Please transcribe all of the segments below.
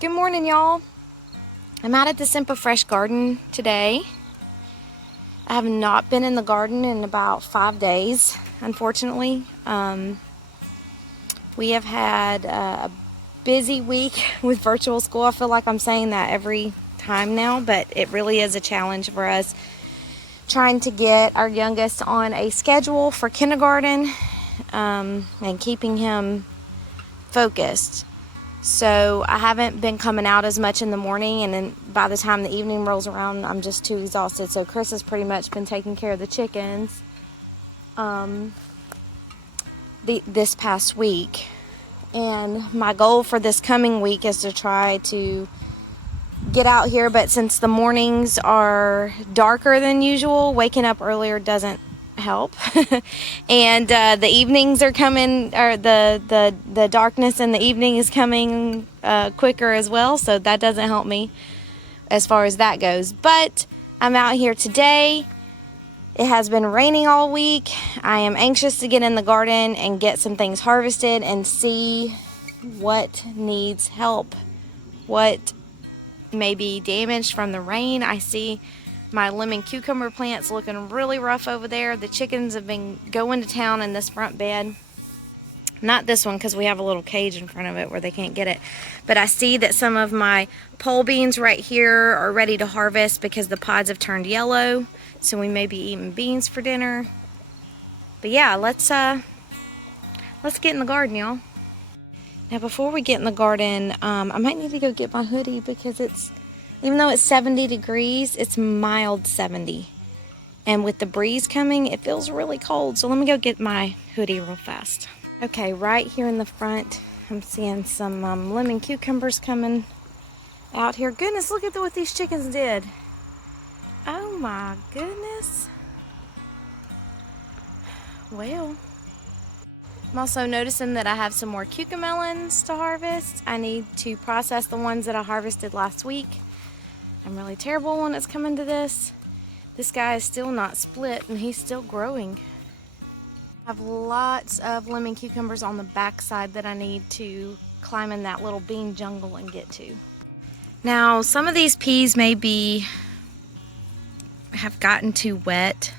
Good morning, y'all. I'm out at the Semper Fresh Garden today. I have not been in the garden in about 5 days, unfortunately. We have had a busy week with virtual school. I feel like I'm saying that every time now, but it really is a challenge for us trying to get our youngest on a schedule for kindergarten and keeping him focused. So I haven't been coming out as much in the morning, and then by the time the evening rolls around, I'm just too exhausted. So Chris has pretty much been taking care of the chickens this past week. And my goal for this coming week is to try to get out here, but since the mornings are darker than usual, waking up earlier doesn't help. And the evenings are coming, or the darkness in the evening is coming quicker as well, so that doesn't help me as far as that goes. But I'm out here today. It has been raining all week. I am anxious to get in the garden and get some things harvested and see what needs help, what may be damaged from the rain. I see my lemon cucumber plant's looking really rough over there. The chickens have been going to town in this front bed. Not this one, because we have a little cage in front of it where they can't get it. But I see that some of my pole beans right here are ready to harvest because the pods have turned yellow. So we may be eating beans for dinner. But yeah, let's get in the garden, y'all. Now before we get in the garden, I might need to go get my hoodie because even though it's 70 degrees, it's mild 70. And with the breeze coming, it feels really cold. So let me go get my hoodie real fast. Okay, right here in the front, I'm seeing some lemon cucumbers coming out here. Goodness, look at what these chickens did. Oh my goodness. Well, I'm also noticing that I have some more cucumber melons to harvest. I need to process the ones that I harvested last week. I'm really terrible when it's coming to this. This guy is still not split and he's still growing. I have lots of lemon cucumbers on the back side that I need to climb in that little bean jungle and get to. Now, some of these peas have gotten too wet.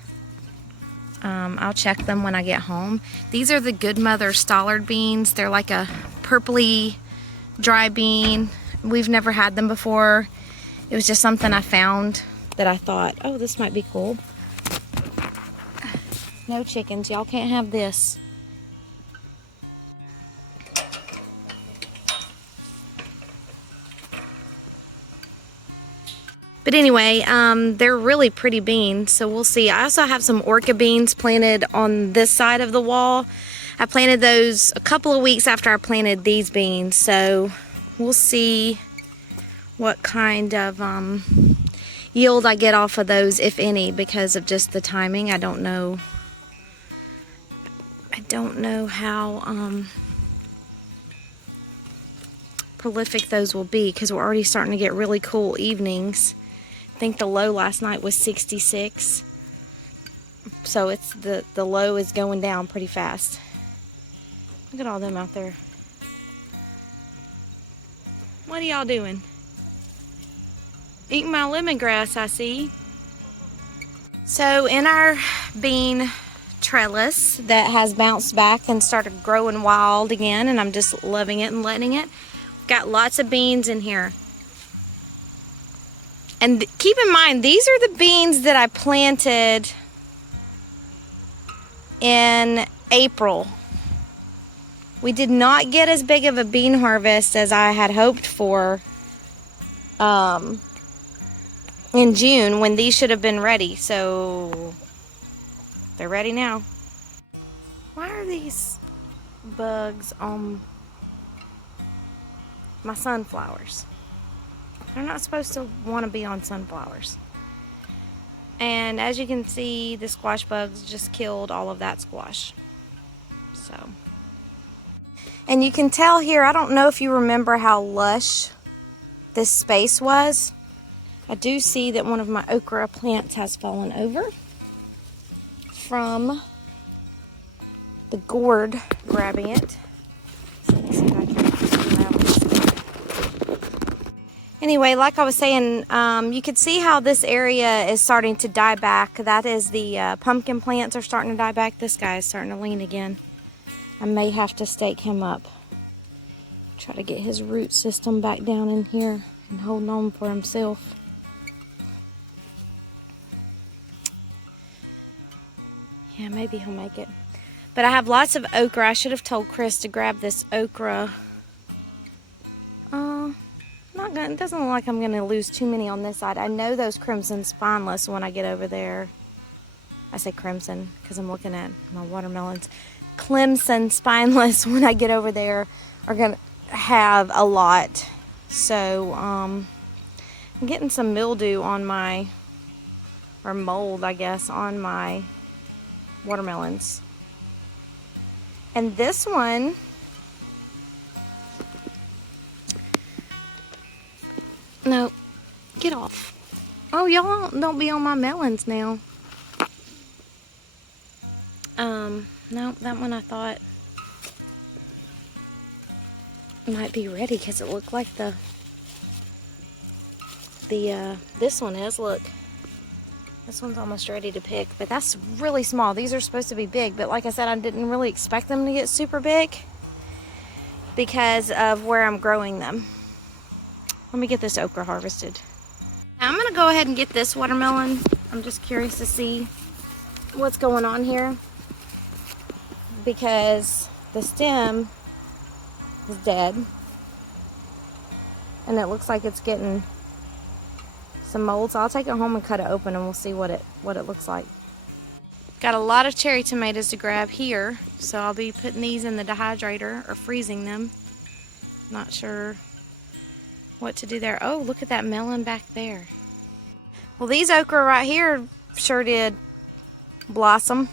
I'll check them when I get home. These are the Good Mother Stallard beans. They're like a purpley dry bean. We've never had them before. It was just something I found that I thought, oh, this might be cool. No chickens, y'all can't have this. But anyway, they're really pretty beans, so we'll see. I also have some orca beans planted on this side of the wall. I planted those a couple of weeks after I planted these beans, so we'll see what kind of yield I get off of those, if any, because of just the timing. I don't know how prolific those will be, because we're already starting to get really cool evenings. I think the low last night was 66, so it's the low is going down pretty fast. Look at all them out there. What are y'all doing? Eating my lemongrass, I see. So in our bean trellis that has bounced back and started growing wild again, and I'm just loving it and letting it, got lots of beans in here. And keep in mind, these are the beans that I planted in April. We did not get as big of a bean harvest as I had hoped for in June, when these should have been ready. So they're ready now. Why are these bugs on my sunflowers? They're not supposed to want to be on sunflowers. And as you can see, the squash bugs just killed all of that squash. So, and you can tell here, I don't know if you remember how lush this space was. I do see that one of my okra plants has fallen over from the gourd grabbing it. So let's see if I can unravel this. Anyway, like I was saying, you can see how this area is starting to die back. That is the pumpkin plants are starting to die back. This guy is starting to lean again. I may have to stake him up. Try to get his root system back down in here and hold on for himself. Yeah, maybe he'll make it. But I have lots of okra. I should have told Chris to grab this okra. It doesn't look like I'm going to lose too many on this side. I know those crimson spineless when I get over there. I say crimson because I'm looking at my watermelons. Clemson spineless when I get over there are going to have a lot. So I'm getting some mildew on my, or mold I guess, on my watermelons. And this one, no, get off. Oh, y'all don't be on my melons now. No, that one I thought might be ready because it looked like this one is, look. This one's almost ready to pick, but that's really small. These are supposed to be big, but like I said, I didn't really expect them to get super big because of where I'm growing them. Let me get this okra harvested. Now I'm gonna go ahead and get this watermelon. I'm just curious to see what's going on here because the stem is dead and it looks like it's getting some mold, so I'll take it home and cut it open and we'll see what it looks like. Got a lot of cherry tomatoes to grab here, so I'll be putting these in the dehydrator or freezing them. Not sure what to do there. Oh, look at that melon back there. Well, these okra right here sure did blossom.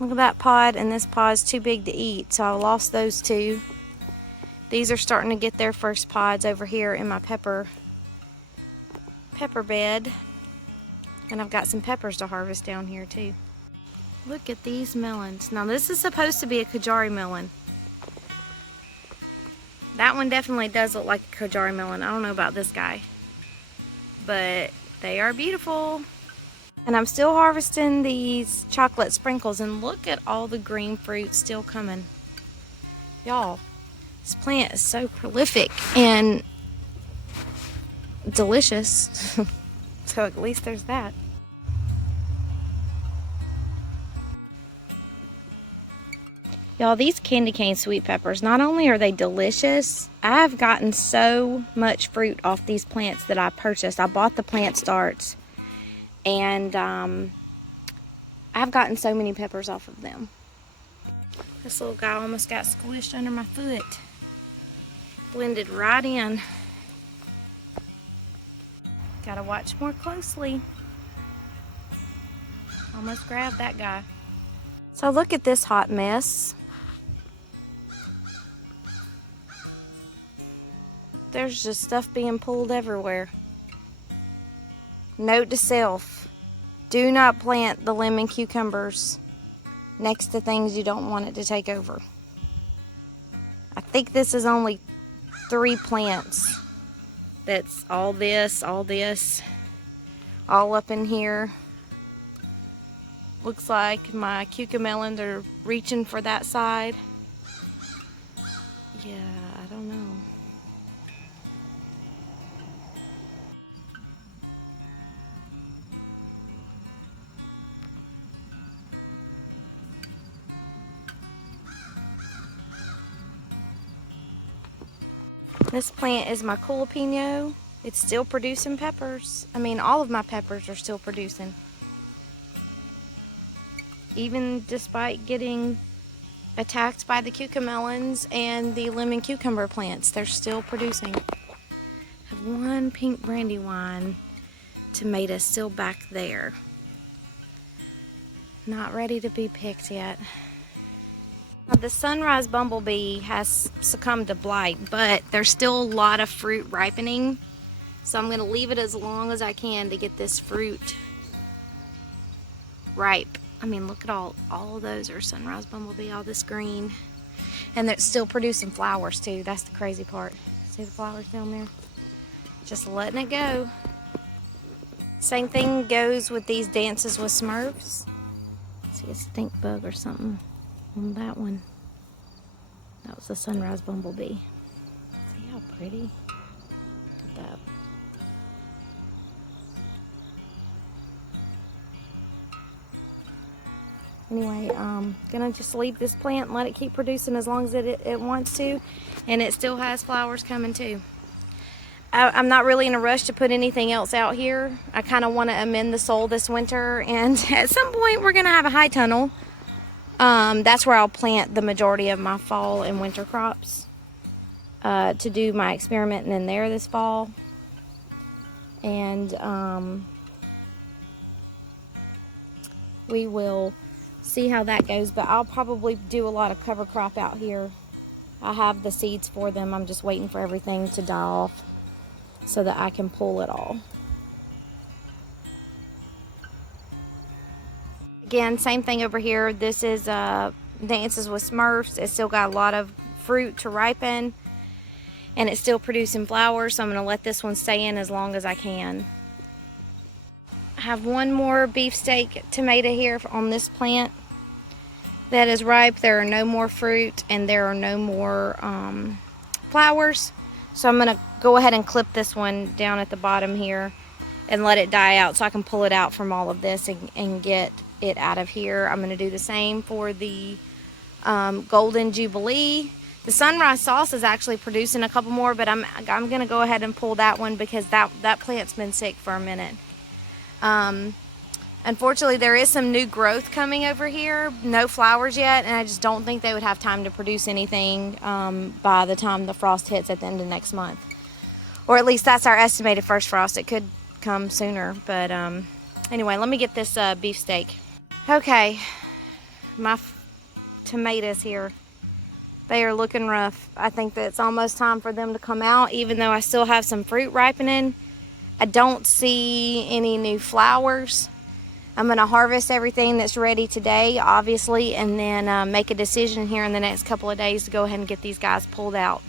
Look at that pod, and this pod's too big to eat, so I lost those two. These are starting to get their first pods over here in my pepper bed. And I've got some peppers to harvest down here too. Look at these melons. Now this is supposed to be a Kajari melon. That one definitely does look like a Kajari melon. I don't know about this guy. But they are beautiful. And I'm still harvesting these chocolate sprinkles, and look at all the green fruit still coming. Y'all, this plant is so prolific and delicious. So at least there's that. Y'all, these candy cane sweet peppers, not only are they delicious, I've gotten so much fruit off these plants that I purchased. I bought the plant starts, and I've gotten so many peppers off of them. This little guy almost got squished under my foot. Blended right in. Gotta watch more closely. Almost grabbed that guy. So look at this hot mess. There's just stuff being pulled everywhere. Note to self, do not plant the lemon cucumbers next to things you don't want it to take over. I think this is only 3 plants. That's all this, all up in here. Looks like my cucamelons are reaching for that side. Yeah, I don't know. This plant is my jalapeno. It's still producing peppers. I mean, all of my peppers are still producing. Even despite getting attacked by the cucamelons and the lemon cucumber plants, they're still producing. I have one pink brandywine tomato still back there. Not ready to be picked yet. Now, the sunrise bumblebee has succumbed to blight, but there's still a lot of fruit ripening. So I'm going to leave it as long as I can to get this fruit ripe. I mean, look at all of those are sunrise bumblebee, all this green. And it's still producing flowers too. That's the crazy part. See the flowers down there? Just letting it go. Same thing goes with these dances with Smurfs. See a stink bug or something on that one. That was a sunrise bumblebee. See how pretty? Look at that. Anyway, gonna just leave this plant and let it keep producing as long as it wants to, and it still has flowers coming too. I'm not really in a rush to put anything else out here. I kind of want to amend the soil this winter, and at some point we're gonna have a high tunnel. That's where I'll plant the majority of my fall and winter crops to do my experimenting in there this fall. And we will see how that goes, but I'll probably do a lot of cover crop out here. I have the seeds for them. I'm just waiting for everything to die off so that I can pull it all. Again, same thing over here. This is Dances with Smurfs. It's still got a lot of fruit to ripen, and it's still producing flowers, so I'm going to let this one stay in as long as I can. I have one more beefsteak tomato here on this plant that is ripe. There are no more fruit and there are no more flowers, so I'm going to go ahead and clip this one down at the bottom here and let it die out so I can pull it out from all of this and get it out of here. I'm going to do the same for the Golden Jubilee. The Sunrise Sauce is actually producing a couple more, but I'm going to go ahead and pull that one because that plant's been sick for a minute. Unfortunately, there is some new growth coming over here. No flowers yet, and I just don't think they would have time to produce anything by the time the frost hits at the end of next month. Or at least that's our estimated first frost. It could come sooner, but anyway, let me get this beefsteak. Okay, my tomatoes here. They are looking rough. I think that it's almost time for them to come out, even though I still have some fruit ripening. I don't see any new flowers. I'm going to harvest everything that's ready today, obviously, and then make a decision here in the next couple of days to go ahead and get these guys pulled out.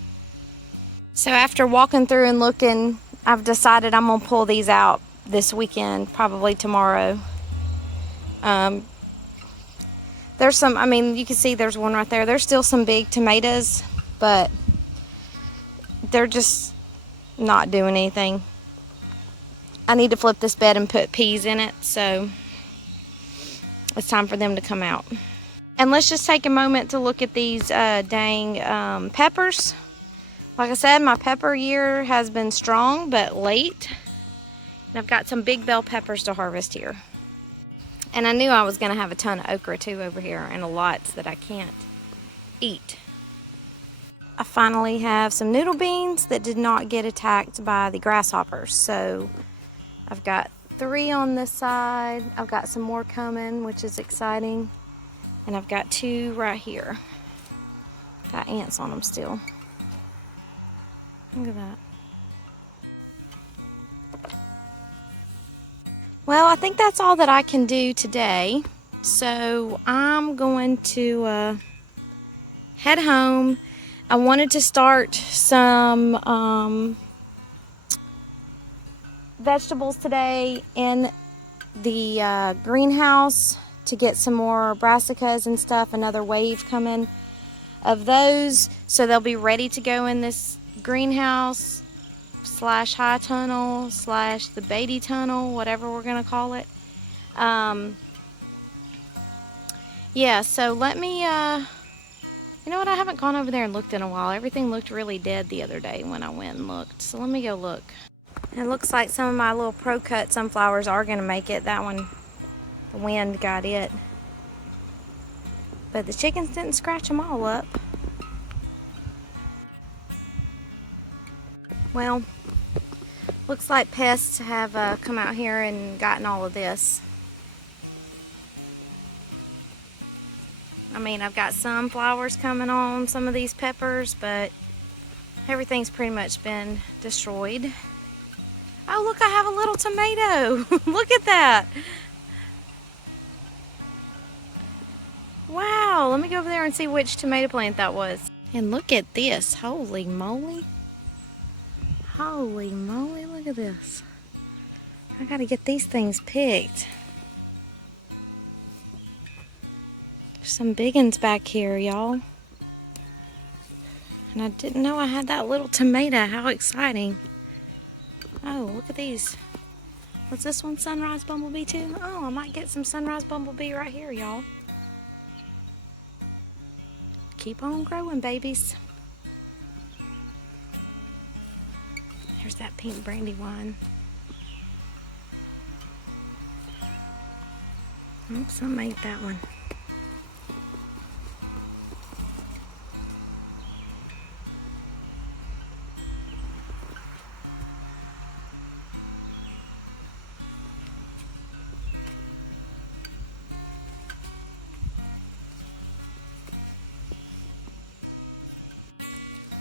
So after walking through and looking, I've decided I'm going to pull these out this weekend, probably tomorrow. There's some, I mean, you can see there's one right there. There's still some big tomatoes, but they're just not doing anything. I need to flip this bed and put peas in it, so it's time for them to come out. And let's just take a moment to look at these dang peppers. Like I said, my pepper year has been strong but late. And I've got some big bell peppers to harvest here. And I knew I was going to have a ton of okra too over here, and a lot that I can't eat. I finally have some noodle beans that did not get attacked by the grasshoppers. So I've got 3 on this side. I've got some more coming, which is exciting. And I've got 2 right here. Got ants on them still. Look at that. Well, I think that's all that I can do today. So I'm going to head home. I wanted to start some vegetables today in the greenhouse to get some more brassicas and stuff. Another wave coming of those, so they'll be ready to go in this greenhouse / high tunnel / the Baity tunnel, whatever we're gonna call it. Yeah, so let me you know what, I haven't gone over there and looked in a while. Everything looked really dead the other day when I went and looked, so let me go look. It looks like some of my little pro-cut sunflowers are gonna make it. That one, the wind got it, but the chickens didn't scratch them all up. Well, looks like pests have come out here and gotten all of this. I mean, I've got some flowers coming on some of these peppers, but everything's pretty much been destroyed. Oh, look, I have a little tomato. Look at that. Wow, let me go over there and see which tomato plant that was. And look at this, holy moly. Holy moly, look at this. I gotta get these things picked. There's some big ones back here, y'all. And I didn't know I had that little tomato. How exciting. Oh, look at these. What's this one, sunrise bumblebee too? Oh, I might get some sunrise bumblebee right here, y'all. Keep on growing, babies. Here's that pink brandywine. Oops, I made that one.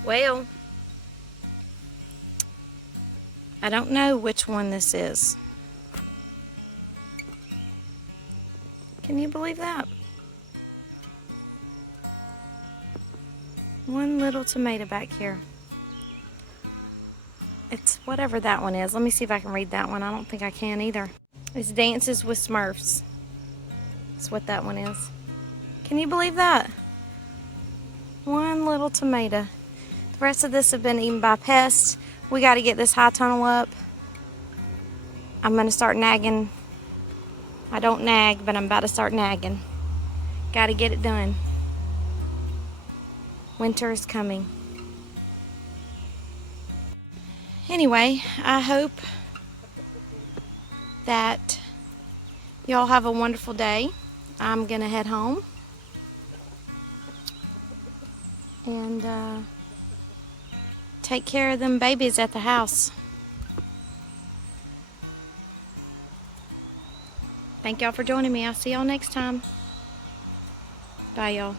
Well, I don't know which one this is. Can you believe that? One little tomato back here. It's whatever that one is. Let me see if I can read that one. I don't think I can either. It's Dances with Smurfs. That's what that one is. Can you believe that? One little tomato. The rest of this have been eaten by pests. We got to get this high tunnel up. I'm going to start nagging. I don't nag, but I'm about to start nagging. Got to get it done. Winter is coming. Anyway, I hope that y'all have a wonderful day. I'm going to head home. And take care of them babies at the house. Thank y'all for joining me. I'll see y'all next time. Bye, y'all.